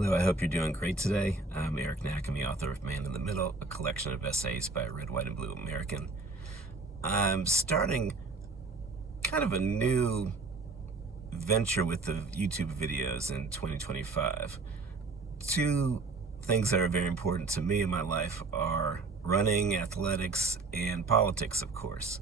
Hello, I hope you're doing great today. I'm Eric Nakami, author of Man in the Middle, a collection of essays by a red, white, and blue American. I'm starting kind of a new venture with the YouTube videos in 2025. Two things that are very important to me in my life are running, athletics, and politics, of course.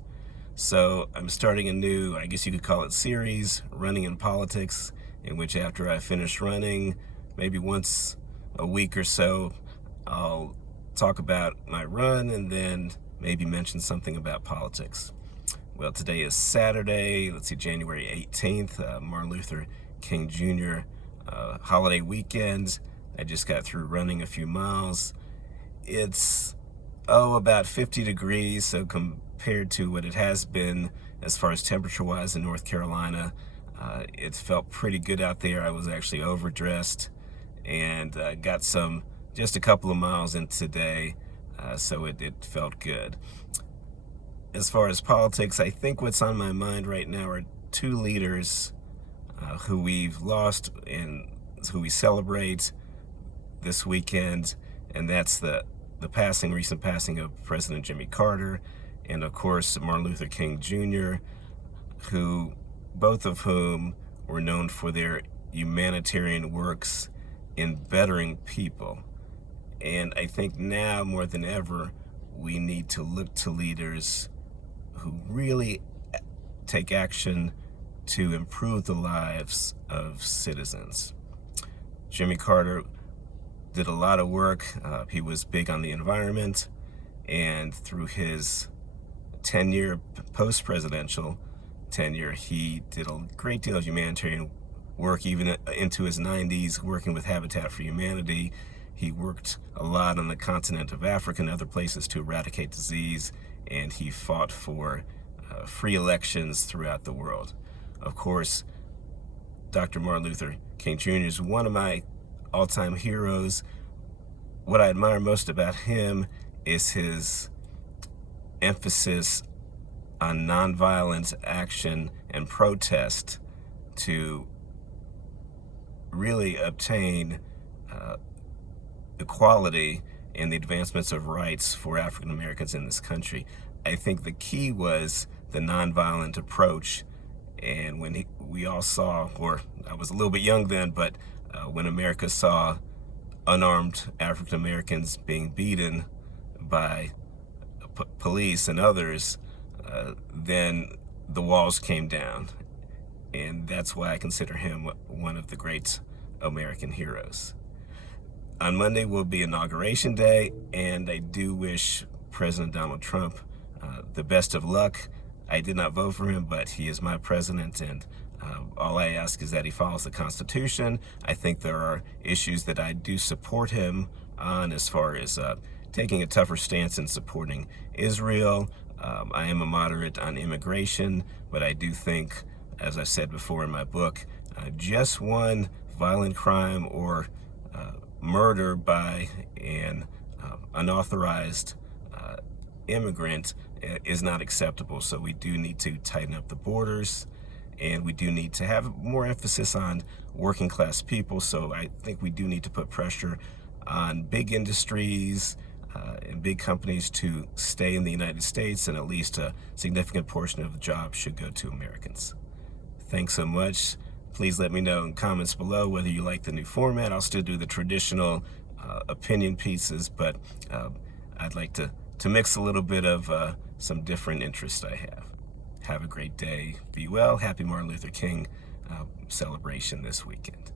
So I'm starting a new, I guess you could call it series, Running in Politics, in which after I finish running, maybe once a week or so, I'll talk about my run and then maybe mention something about politics. Well, today is Saturday, let's see, January 18th, Martin Luther King Jr. Holiday weekend. I just got through running a few miles. It's, about 50 degrees, so compared to what it has been as far as temperature-wise in North Carolina, it felt pretty good out there. I was actually overdressed and got just a couple of miles in today, so it felt good. As far as politics, I think what's on my mind right now are two leaders who we've lost and who we celebrate this weekend, and that's the recent passing of President Jimmy Carter, and of course Martin Luther King Jr., both of whom were known for their humanitarian works in bettering people. And I think now more than ever, we need to look to leaders who really take action to improve the lives of citizens. Jimmy Carter did a lot of work. He was big on the environment, and through his post-presidential tenure, he did a great deal of humanitarian work, even into his 90s, working with Habitat for Humanity. He worked a lot on the continent of Africa and other places to eradicate disease, and he fought for free elections throughout the world. Of course, Dr. Martin Luther King Jr. is one of my all-time heroes. What I admire most about him is his emphasis on nonviolent action and protest to really obtain equality and the advancements of rights for African Americans in this country. I think the key was the nonviolent approach, and when we all saw, or I was a little bit young then, but when America saw unarmed African Americans being beaten by police and others, then the walls came down, and that's why I consider him one of the great American heroes. On Monday will be Inauguration Day, and I do wish President Donald Trump the best of luck. I did not vote for him, but he is my president, and all I ask is that he follows the Constitution. I think there are issues that I do support him on, as far as taking a tougher stance in supporting Israel. I am a moderate on immigration, but I do think, as I said before in my book, just one violent crime or murder by an unauthorized immigrant is not acceptable. So we do need to tighten up the borders, and we do need to have more emphasis on working class people. So I think we do need to put pressure on big industries and big companies to stay in the United States, and at least a significant portion of the jobs should go to Americans. Thanks so much. Please let me know in comments below whether you like the new format. I'll still do the traditional opinion pieces, but I'd like to mix a little bit of some different interests I have. Have a great day. Be well. Happy Martin Luther King celebration this weekend.